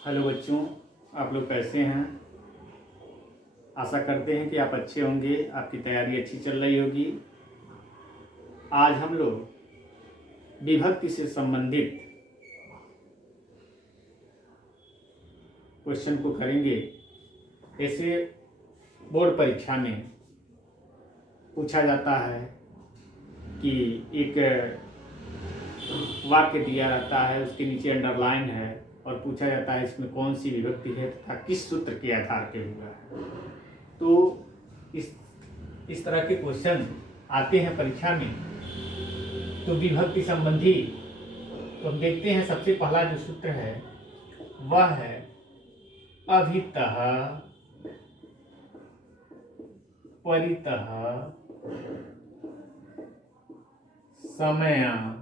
Hello बच्चों, आप लोग कैसे हैं। आशा करते हैं कि आप अच्छे होंगे, आपकी तैयारी अच्छी चल रही होगी। आज हम लोग विभक्ति से संबंधित क्वेश्चन को करेंगे। ऐसे बोर्ड परीक्षा में पूछा जाता है कि एक वाक्य दिया रहता है, उसके नीचे अंडरलाइन है और पूछा जाता है इसमें कौन सी विभक्ति है तथा किस सूत्र के आधार पे हुआ है। तो इस तरह के क्वेश्चन आते हैं परीक्षा में। तो विभक्ति संबंधी तो हम देखते हैं, सबसे पहला जो सूत्र है वह है अभितः परितः समया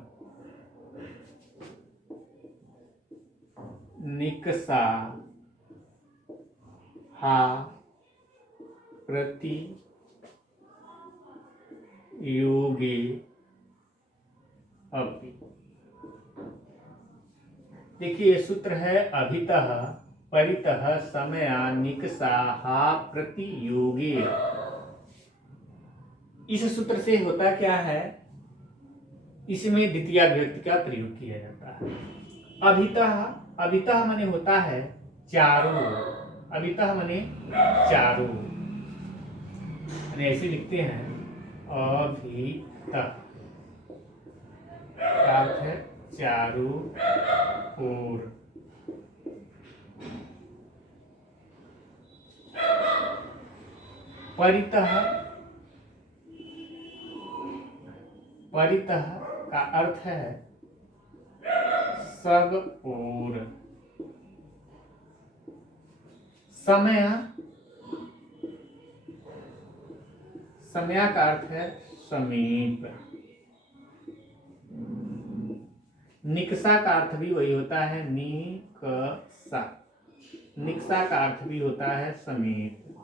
निकषा हा प्रति योगे अपि। देखिए ये सूत्र है अभितः परितः समया निकषा हा प्रति योगे। इस सूत्र से होता क्या है, इसमें द्वितीय विभक्ति का प्रयोग किया जाता है। अभितः अभितः माने होता है चारों, अभितः माने चारों, ऐसे लिखते हैं अभितः का अर्थ है चारों ओर। परितः परितः का अर्थ है सब ओर। समय समया का अर्थ है समीप। निकषा का अर्थ भी वही होता है निकषा, निकषा का अर्थ भी होता है समीप।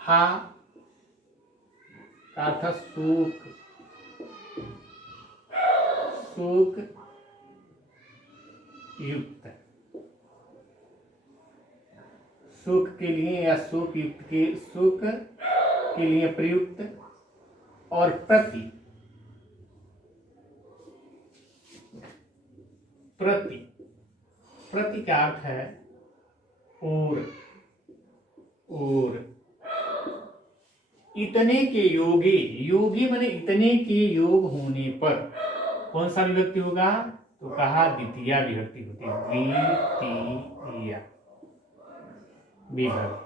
हा का अर्थ सुख, सुख युक्त, सुख के लिए या सुख युक्त के सुख के लिए प्रयुक्त। और प्रति प्रति प्रति का अर्थ है और, और। इतने के योगी, योगी माने इतने के योग होने पर कौन सा विभक्ति होगा, तो कहा द्वितीय विभक्ति होती है, द्वितीय विभक्ति।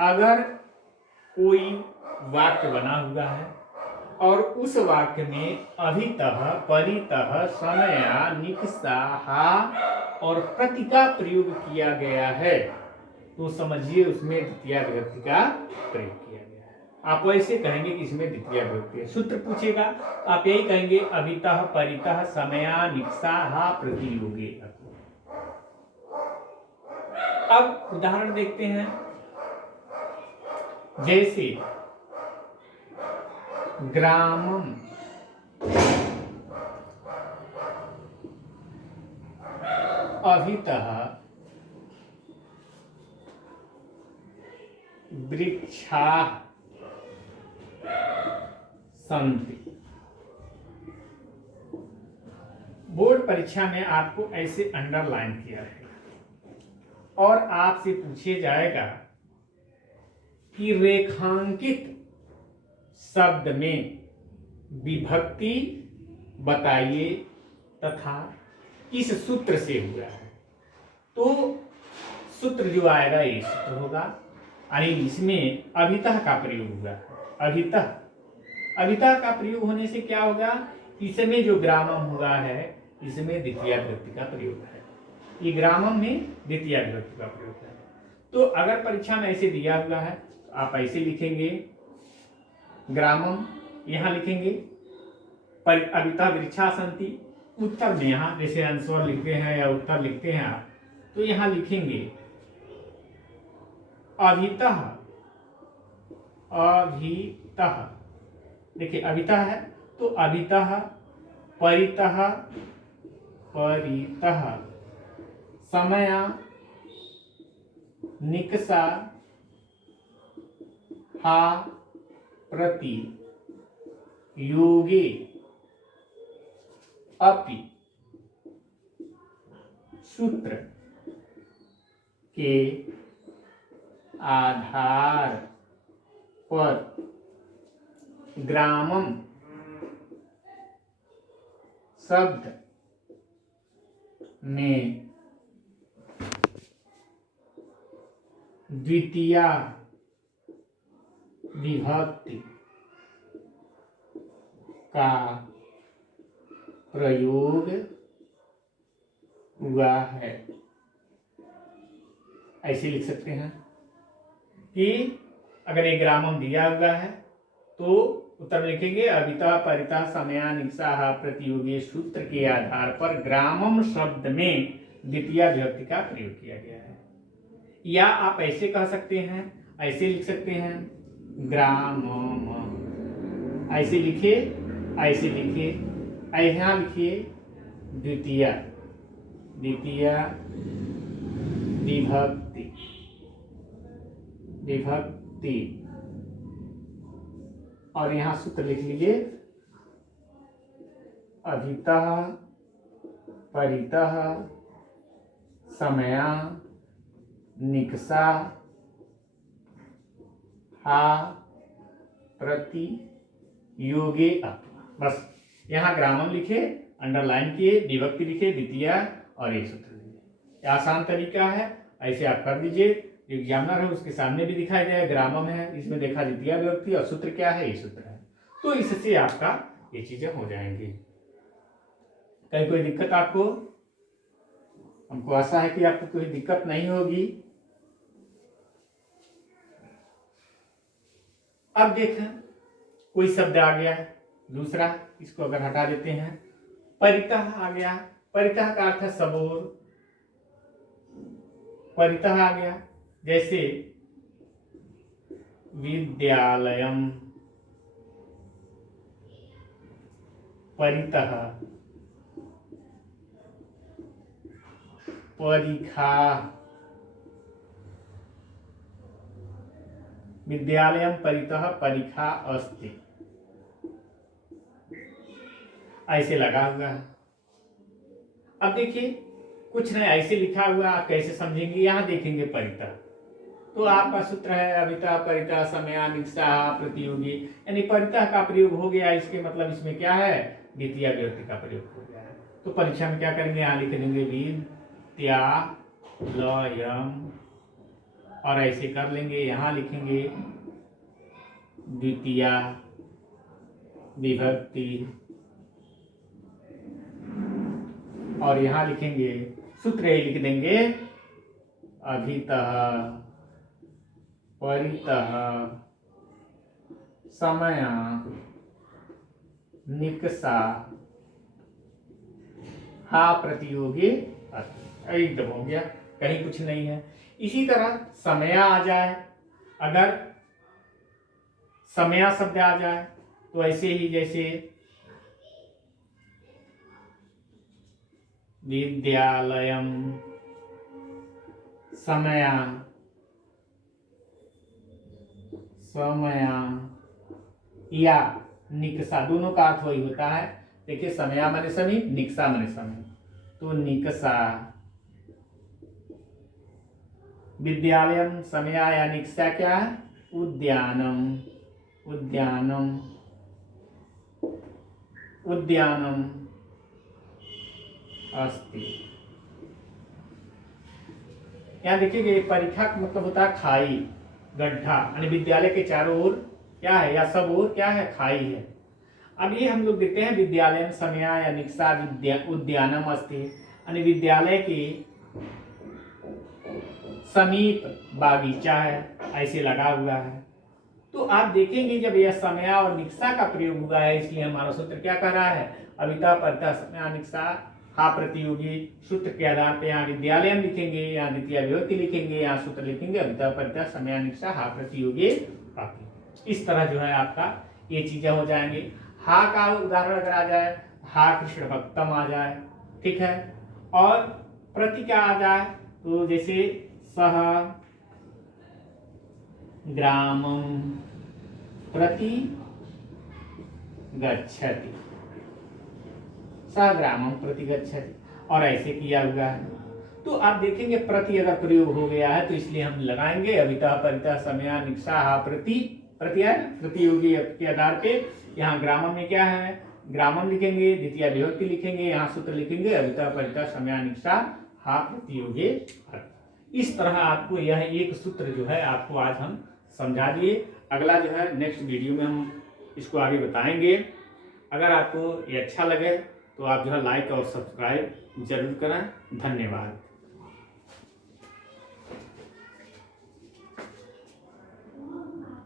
अगर कोई वाक्य बना हुआ है और उस वाक्य में अभितः परितः समया निकषा हा और प्रति का प्रयोग किया गया है, तो समझिए उसमें द्वितीय विभक्ति का प्रयोग किया गया है। आप ऐसे कहेंगे कि इसमें द्वितीय विभक्ति है। सूत्र पूछेगा आप यही कहेंगे अभितः परितः समया निकषा हा प्रति योगे। अब उदाहरण देखते हैं, जैसे ग्रामम अभितः वृक्षाः सन्ति। बोर्ड परीक्षा में आपको ऐसे अंडरलाइन किया रहेगा और आपसे पूछे जाएगा कि रेखांकित शब्द में विभक्ति बताइए तथा इस सूत्र से हुआ है। तो सूत्र जो आएगा ये सूत्र होगा, यानी इसमें अभितः का प्रयोग हुआ है। अभितः अभितः का प्रयोग होने से क्या होगा, इसमें जो ग्रामम हुआ है इसमें द्वितीय विभक्ति का प्रयोग है। ये ग्रामम में द्वितीय विभक्ति का प्रयोग है। तो अगर परीक्षा में ऐसे दिया हुआ है तो आप ऐसे लिखेंगे ग्रामम, यहाँ लिखेंगे अभितः वृक्षा सन्ति। उत्तर में यहाँ जैसे आंसर लिखते हैं या उत्तर लिखते हैं आप, तो यहाँ लिखेंगे अभितः, अभितः। देखिए अभितः है तो अभितः परितः परितः समया निकषा हा प्रति योगे अपि सूत्र के आधार पर ग्रामम शब्द में द्वितीया विभक्ति का प्रयोग हुआ है। ऐसे लिख सकते हैं कि अगर एक ग्रामम दिया हुआ है तो उत्तर में लिखेंगे अभिता परिता समया निकषा प्रतियोगी सूत्र के आधार पर ग्रामम शब्द में द्वितीय विभक्ति का प्रयोग किया गया है। या आप ऐसे कह सकते हैं, ऐसे लिख सकते हैं ग्रामम, ऐसे लिखिए, ऐसे लिखिए, यहाँ लिखिए द्वितीय द्वितीय विभक्ति विभक्ति और यहाँ सूत्र लिख लीजिए अभितः परितः समया निकषा हा प्रति योगे अप। बस यहाँ ग्रामम लिखे, अंडरलाइन किए, विभक्ति लिखे द्वितीय और ये सूत्र लिखे। आसान तरीका है, ऐसे आप कर दीजिए। जो एग्जामिनर है उसके सामने भी दिखाई जाए ग्रामम है, इसमें देखा द्वितीय विभक्ति और सूत्र क्या है, ये सूत्र है। तो इससे आपका ये चीजें हो जाएंगी। कहीं कोई दिक्कत आपको? हमको आशा है कि आपको कोई दिक्कत नहीं होगी। अब देखें कोई शब्द आ गया दूसरा, इसको अगर हटा देते हैं, परितः आ गया। परितः का अर्थ है सबोर, परितः आ गया। जैसे विद्यालयम परितः, परीक्षा, विद्यालयम परितः परीक्षा अस्ति, ऐसे लगा हुआ है। अब देखिए कुछ नहीं ऐसे लिखा हुआ, आप कैसे समझेंगे? यहाँ देखेंगे परितः, तो आपका सूत्र है अभितः परितः समया निकषा प्रतियोगी, यानी परितः का प्रयोग हो गया। इसके मतलब इसमें क्या है, द्वितीय विभक्ति का प्रयोग हो गया है। तो परीक्षा में क्या करेंगे, यहाँ लिख देंगे विद्यालयम और ऐसे कर लेंगे। यहाँ लिखेंगे द्वितीय विभक्ति और यहाँ लिखेंगे सूत्र, ये लिख देंगे अभितः परितः समया निकषा हा प्रतियोगी एकदम हो गया, कहीं कुछ नहीं है। इसी तरह समया आ जाए, अगर समया शब्द आ जाए तो ऐसे ही जैसे विद्यालयम समया समया या निकषा, दोनों का अर्थ वही होता है। देखिए समया माने समय, निकषा माने समय, तो निकषा। विद्यालयम समया या निकषा क्या है, उद्यानम उद्यानम उद्यानम अस्ति। यहाँ देखिए परीक्षा का मतलब होता है खाई, गड्ढा, यानी विद्यालय के चारों ओर क्या है या सब ओर क्या है, खाई है। अब ये हम लोग देखते हैं विद्यालय समया या निकषा उद्यानम अस्ति, यानी विद्यालय के समीप बागीचा है, ऐसे लगा हुआ है। तो आप देखेंगे जब यह समया और निकषा का प्रयोग हुआ है, इसलिए हमारा सूत्र क्या कह रहा है, अभितः परितः समया निकषा हा प्रतियोगी। सूत्र के आधार पे यहाँ विद्यालय लिखेंगे, यहाँ द्वितीय विभक्ति लिखेंगे, यहाँ सूत्र लिखेंगे अभितः परितः समया निकषा हा प्रतियोगी। इस तरह जो है आपका ये चीजें हो जाएंगे। हा का उदाहरण अगर आ जाए, हा कृष्ण भक्तम आ जाए, ठीक है। और प्रति क्या आ जाए, तो जैसे सह ग्रामम प्रति गच्छति, सह ग्रामम प्रति गच्छति, और ऐसे किया हुआ है। तो आप देखेंगे प्रति अगर प्रयोग हो गया है तो इसलिए हम लगाएंगे अभितः परितः समया निक्षा प्रति, प्रति है प्रतियोगी के आधार पे। यहाँ ग्रामम में क्या है, ग्रामम लिखेंगे, द्वितीय विभक्ति लिखेंगे, यहाँ सूत्र लिखेंगे अभितः परितः समया निक्षा हा प्रतियोगी। इस तरह आपको यह एक सूत्र जो है आपको आज हम समझा दिए। अगला जो है नेक्स्ट वीडियो में हम इसको आगे बताएंगे। अगर आपको ये अच्छा लगे तो आप जो है लाइक और सब्सक्राइब जरूर करें। धन्यवाद।